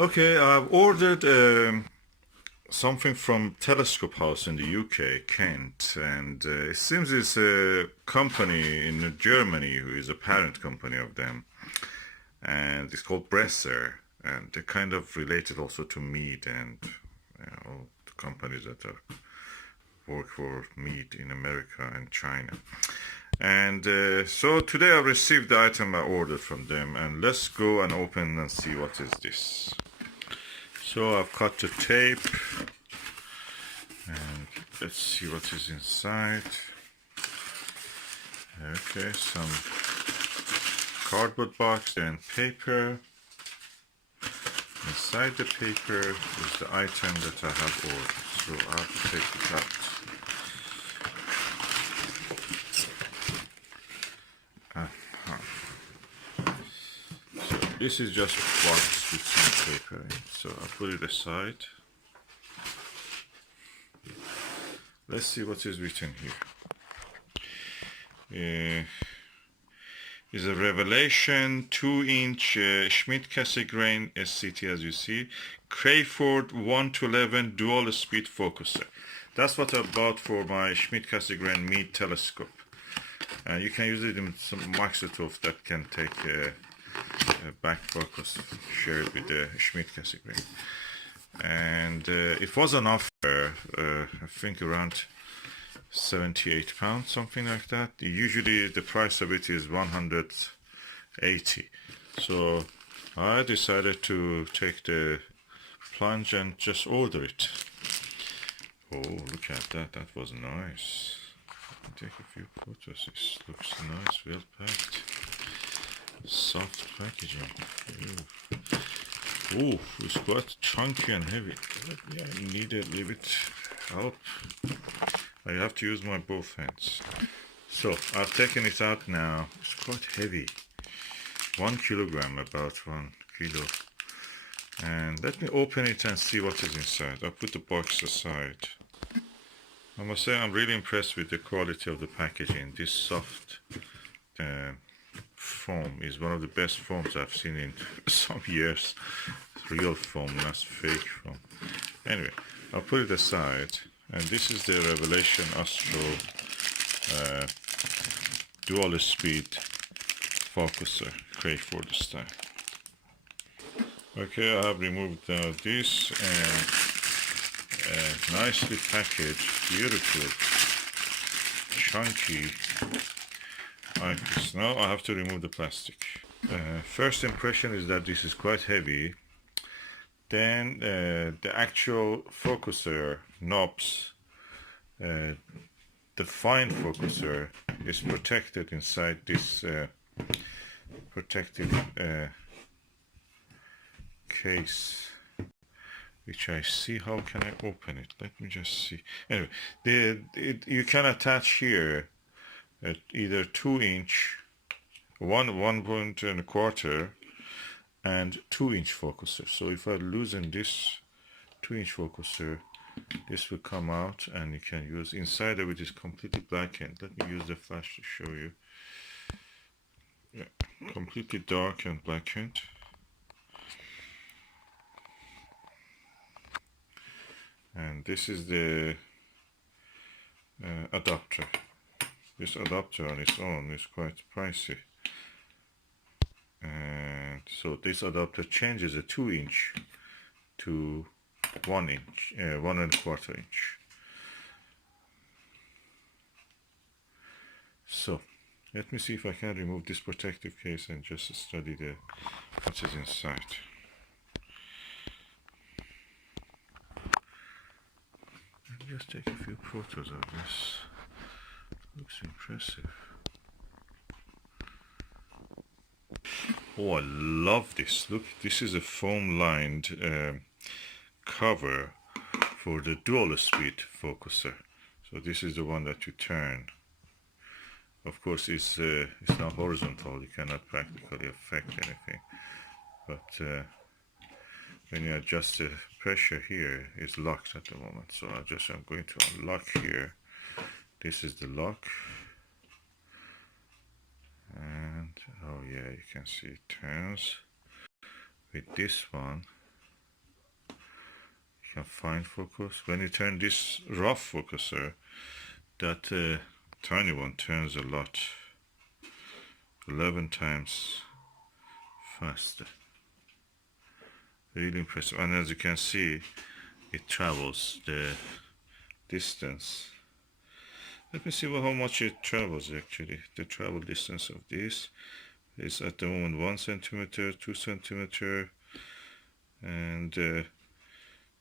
Okay, I've ordered something from Telescope House in the UK, Kent, and it seems it's a company in Germany who is a parent company of them, and it's called Bresser, and they're kind of related also to meat and all the companies that work for meat in America and China. And so today I received the item I ordered from them, and let's go and open and see what is this. So I've cut the tape, and let's see what is inside. Okay, some cardboard box and paper. Inside the paper is the item that I have ordered, so I have to take it out. So this is just a box with some paper in, so I'll put it aside. Let's see what is written here. Is a Revelation 2-inch Schmidt-Cassegrain SCT, as you see, Crayford 1:11 dual speed focuser. That's what I bought for my Schmidt-Cassegrain meat telescope. You can use it in some microscope that can take a back focus, share it with the Schmidt-Cassegrain. And it was on offer, I think around £78, something like that. Usually the price of it is 180. So I decided to take the plunge and just order it. Oh, look at that, that was nice. Take a few photos. This looks nice, well packed. Soft packaging. Oh, it's quite chunky and heavy. Yeah, I need a little bit help. I have to use my both hands. So I've taken it out now. It's quite heavy. 1 kilogram, about 1 kilo. And let me open it and see what is inside. I'll put the box aside. I must say I'm really impressed with the quality of the packaging. This soft foam is one of the best foams I've seen in some years. It's real foam, not fake foam. Anyway, I'll put it aside. And this is the Revelation Astro dual speed focuser, Crayford style. Okay, I have removed this and nicely packaged, beautiful, chunky eyepiece. Now I have to remove the plastic. First impression is that this is quite heavy. Then the actual focuser knobs, the fine focuser is protected inside this protective case, which I see. How can I open it? Let me just see. Anyway, you can attach here at either 2-inch, 1.25 and 2-inch focuser. So if I loosen this 2-inch focuser, this will come out, and you can use inside of it is completely blackened. Let me use the flash to show you. Yeah, completely dark and blackened. And this is the adapter. This adapter on its own is quite pricey. And so this adapter changes a 2-inch to 1-inch, 1.25 inch. So let me see if I can remove this protective case and just study what is inside. Let me just take a few photos of this. Looks impressive. Oh, I love this. Look, this is a foam lined cover for the dual speed focuser. So this is the one that you turn. Of course, it's not horizontal. You cannot practically affect anything. But when you adjust the pressure here, it's locked at the moment. So I'm going to unlock here. This is the lock. And oh yeah, you can see it turns. With this one, can fine focus. When you turn this rough focuser, that tiny one turns a lot, 11 times faster. Really impressive. And as you can see, it travels the distance. Let me see how much it travels actually. The travel distance of this is at the moment 1 centimeter, 2 centimeter, and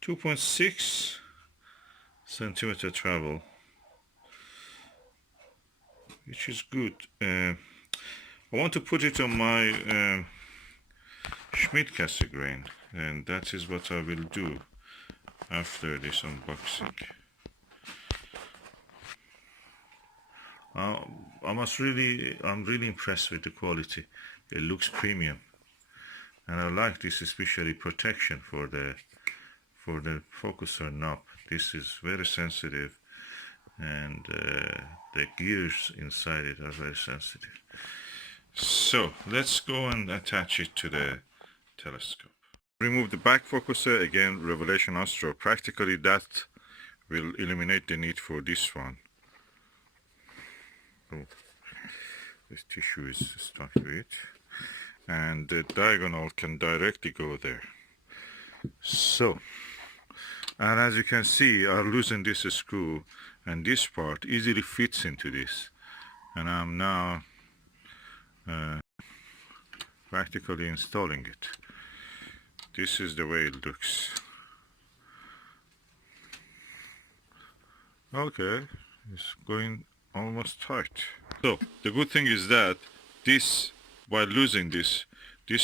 2.6 centimeter travel, which is good. I want to put it on my Schmidt grain, and that is what I will do after this unboxing. I'm really impressed with the quality. It looks premium, and I like this, especially protection for the focuser knob. This is very sensitive, and the gears inside it are very sensitive. So let's go and attach it to the telescope. Remove the back focuser, again Revelation Astro. Practically that will eliminate the need for this one. Oh, this tissue is stuck to it, and the diagonal can directly go there. So, and as you can see, I loosened this screw, and this part easily fits into this, and I'm now practically installing it. This is the way it looks. Okay, it's going almost tight. So the good thing is that this, by losing this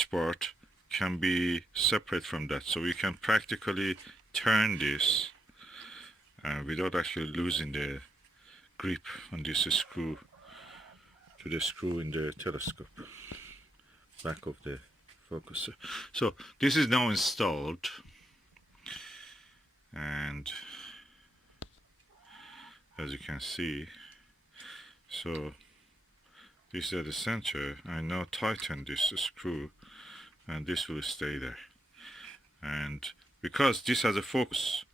part can be separate from that, so we can practically turn this without actually losing the grip on this screw to the screw in the telescope back of the focuser. So this is now installed, and as you can see, so this is at the center. I now tighten this screw, and this will stay there. And because this has a focus,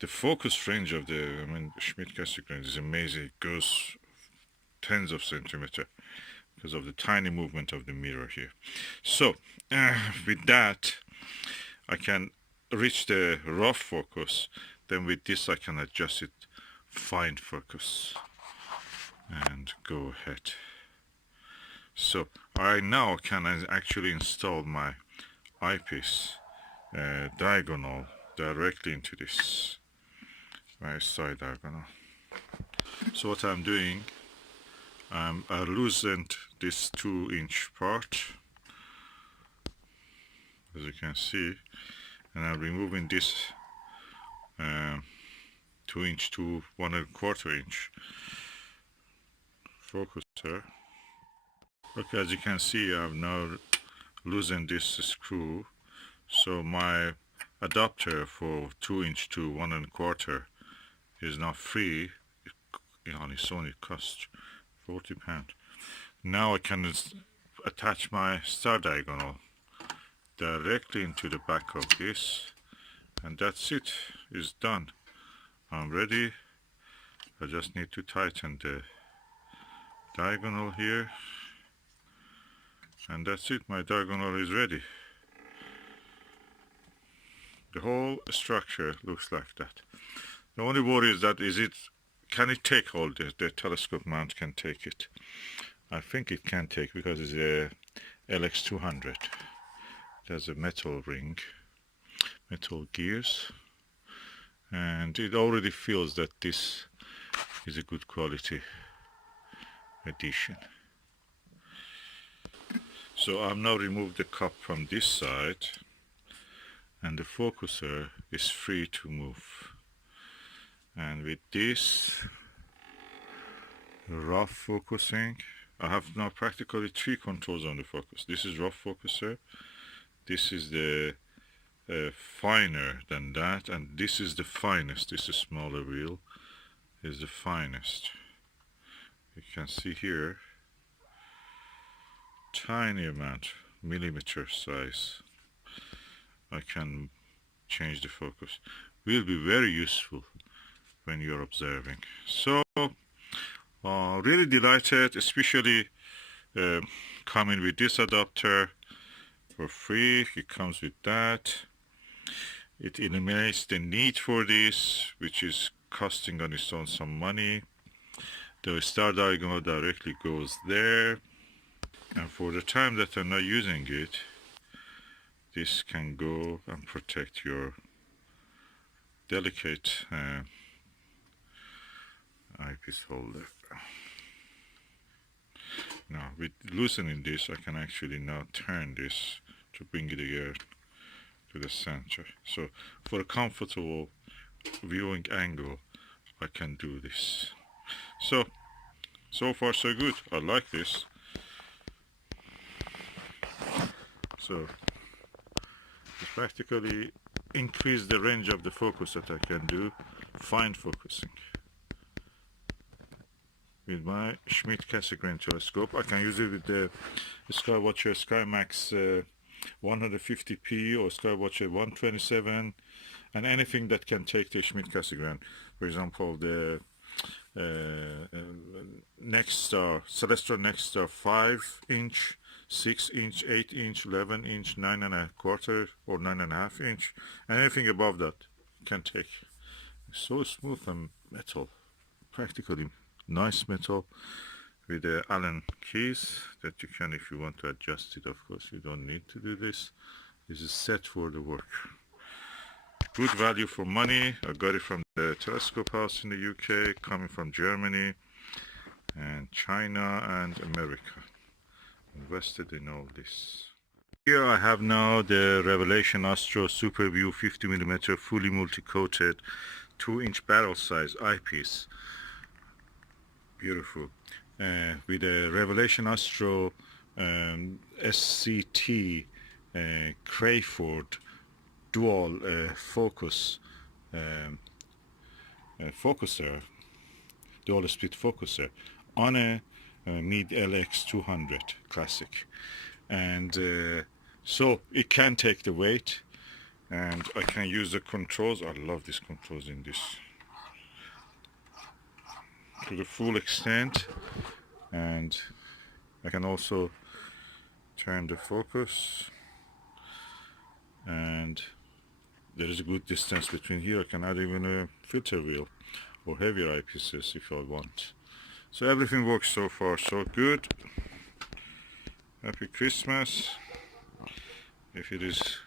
the focus range of the Schmidt-Cassegrain grain is amazing. It goes tens of centimeters because of the tiny movement of the mirror here. So with that, I can reach the rough focus. Then with this, I can adjust it fine focus and go ahead. So I now can actually install my eyepiece diagonal directly into this, my side diagonal. So what I'm doing, I loosened this 2-inch part, as you can see, and I'm removing this 2-inch to 1¼ inch focuser. Okay, as you can see, I've now loosened this screw, so my adapter for 2-inch to 1¼ is now free. On its own it costs £40. Now I can attach my star diagonal directly into the back of this, and that's it. It's done. I'm ready. I just need to tighten the diagonal here, and that's it. My diagonal is ready. The whole structure looks like that. The only worry is that can it take all this? The telescope mount can take it. I think it can take, because it's a LX200. It has a metal ring, metal gears, and it already feels that this is a good quality addition. So I've now removed the cup from this side, and the focuser is free to move. And with this rough focusing, I have now practically 3 controls on the focus. This is rough focuser, this is the finer than that, and this is the finest. This is smaller wheel is the finest. You can see here, tiny amount, millimeter size. I can change the focus. will be very useful when you're observing. So really delighted, especially coming with this adapter for free. It comes with that. It eliminates the need for this, which is costing on its own some money. The star diagonal directly goes there, and for the time that I'm not using it, this can go and protect your delicate eyepiece holder. Now with loosening this, I can actually now turn this to bring it again to the center. So for a comfortable viewing angle, I can do this. So far so good. I like this. So it's practically increase the range of the focus that I can do, fine focusing. With my Schmidt-Cassegrain telescope, I can use it with the Skywatcher SkyMax 150p or Skywatcher 127, and anything that can take the Schmidt-Cassegrain. For example, the Nexstar, Celestial Nexstar 5-inch, 6-inch, 8-inch, 11-inch, 9.25 or 9.5 inch, and anything above that can take. It's so smooth and metal, practically nice metal, with the Allen keys that you can, if you want to adjust it, of course you don't need to do this. This is set for the work. Good value for money. I got it from the telescope house in the UK, coming from Germany and China and America. Invested in all this. Here I have now the Revelation Astro Super View 50mm fully multi-coated 2-inch barrel size eyepiece. Beautiful. With a Revelation Astro SCT Crayford dual focus focuser, dual split focuser on a mid LX 200 classic, and so it can take the weight, and I can use the controls. I love these controls in this to the full extent, and I can also turn the focus, and there is a good distance between here. I can add even a filter wheel or heavier eyepieces if I want. So everything works so far so good. Happy Christmas. If it is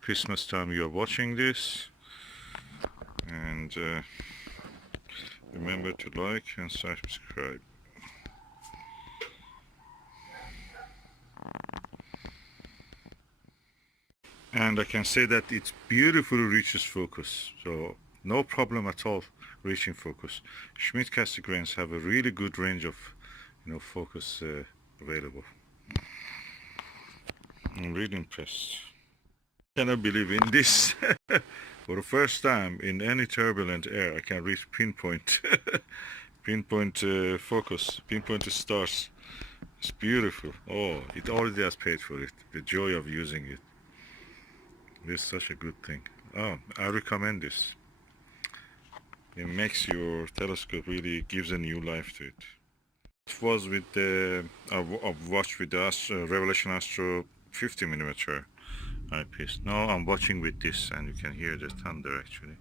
Christmas time you are watching this, and remember to like and subscribe. And I can say that it beautifully reaches focus, so no problem at all reaching focus. Schmidt-Cassegrains have a really good range of focus available. I'm really impressed. I cannot believe in this. For the first time in any turbulent air I can reach pinpoint pinpoint focus, pinpoint stars. It's beautiful. Oh, it already has paid for it, the joy of using it. This is such a good thing. Oh, I recommend this. It makes your telescope, really gives a new life to it. It was with the I've watched with the Revelation Astro 50mm eyepiece. Now I'm watching with this, and you can hear the thunder actually.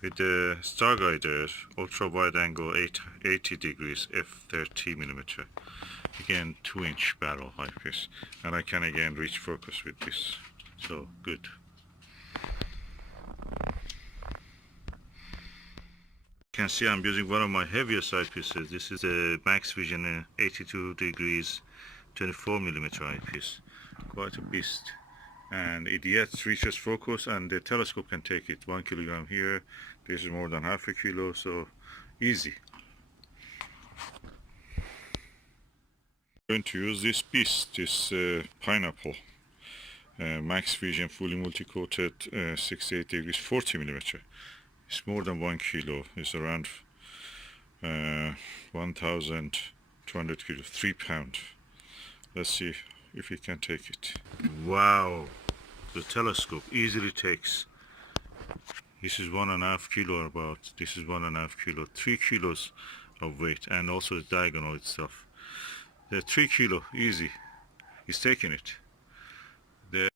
With the Starguider ultra wide angle 80 degrees f30mm. Again 2-inch barrel eyepiece, and I can again reach focus with this. So good. You can see I'm using one of my heaviest eyepieces. This is a Max Vision 82 degrees 24mm eyepiece. Quite a beast, and it yet reaches focus, and the telescope can take it. 1 kilogram here, this is more than half a kilo, so easy. I'm going to use this beast, this pineapple Max Vision fully multi-coated 68 degrees 40mm. It's more than 1 kilo. It's around 1,200 kilos, 3 pounds. Let's see if we can take it. Wow, the telescope easily takes This is 1.5 kilo about. This is 1.5 kilo, 3 kilos of weight, and also the diagonal itself. The 3 kilo, easy. He's taking it. The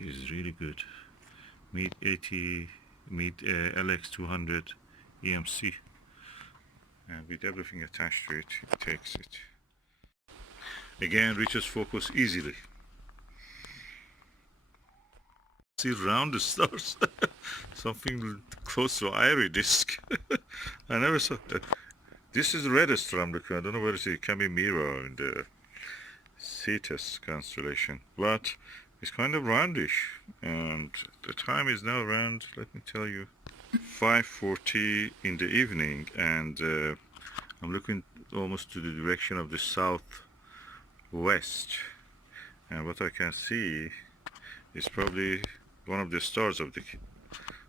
is really good. Meet 80, meet LX 200 EMC, and with everything attached to it, it takes it. Again, reaches focus easily. See round the stars. Something close to ivory disc. I never saw that. This is the reddest from the, I don't know whether it can be mirror in the Cetus constellation, but it's kind of roundish, and the time is now around, let me tell you, 5:40 in the evening, and I'm looking almost to the direction of the southwest, and what I can see is probably one of the stars of the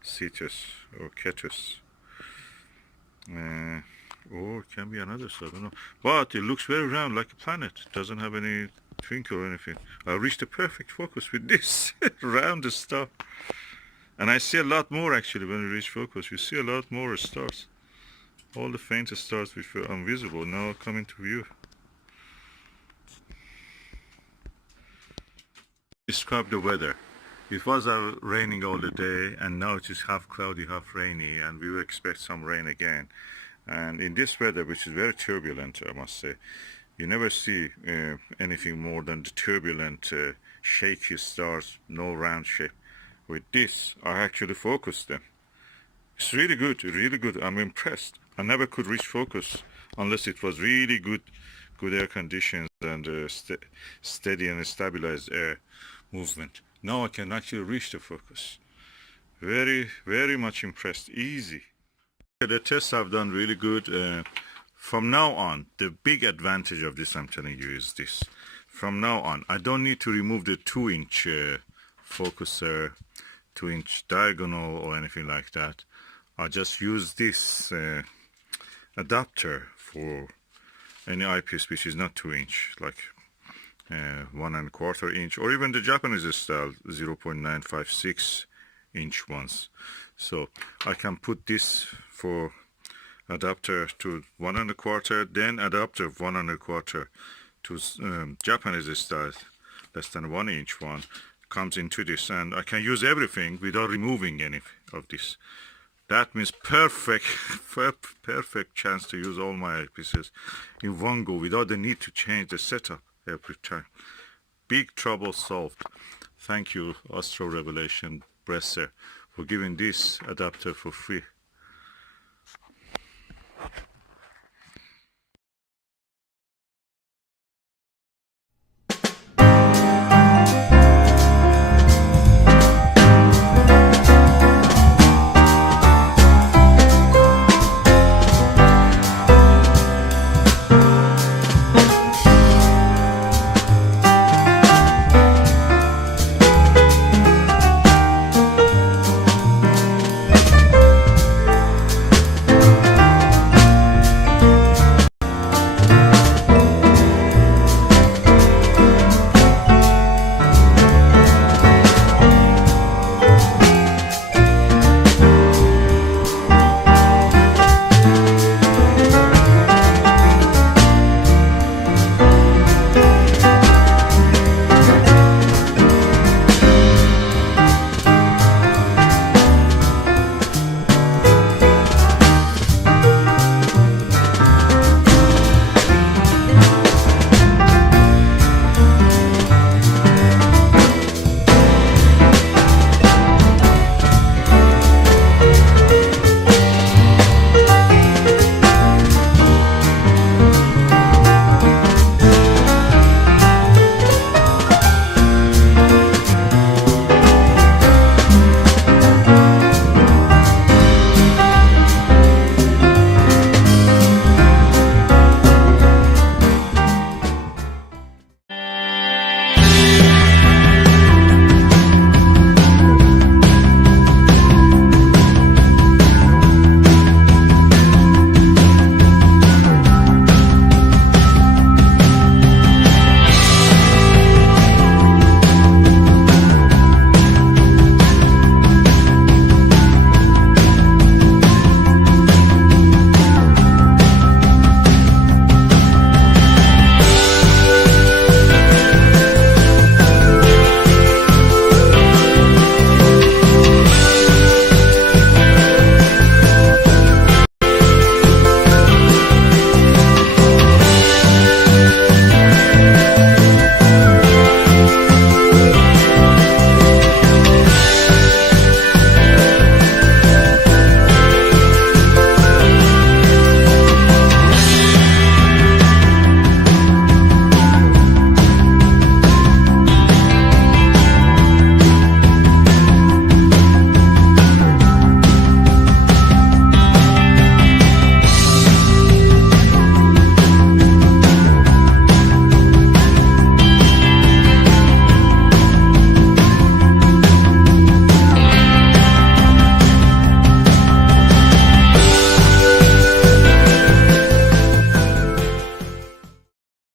Cetus or Cetus. Or it can be another star, I don't know. But it looks very round, like a planet. It doesn't have any twinkle or anything. I reached the perfect focus with this round star. And I see a lot more actually when we reach focus. You see a lot more stars. All the faintest stars which were invisible now come into view. Describe the weather. It was raining all the day, and now it is half cloudy, half rainy, and we will expect some rain again. And in this weather, which is very turbulent, I must say, you never see anything more than the turbulent, shaky stars, no round shape. With this, I actually focused them. It's really good, really good. I'm impressed. I never could reach focus unless it was really good air conditions and steady and stabilized air movement. Now I can actually reach the focus. Very, very much impressed. Easy. The tests have done really good. From now on, the big advantage of this, I'm telling you, is this. From now on, I don't need to remove the 2-inch focuser, 2-inch diagonal or anything like that. I just use this adapter for any eyepiece which is not 2-inch, like 1.25 inch, or even the Japanese style 0.956 inch ones. So I can put this for adapter to 1.25, then adapter 1.25 to Japanese style, less than 1 inch one, comes into this, and I can use everything without removing any of this. That means perfect chance to use all my eyepieces in one go without the need to change the setup every time. Big trouble solved. Thank you, Astro Revelation Bresser, for giving this adapter for free.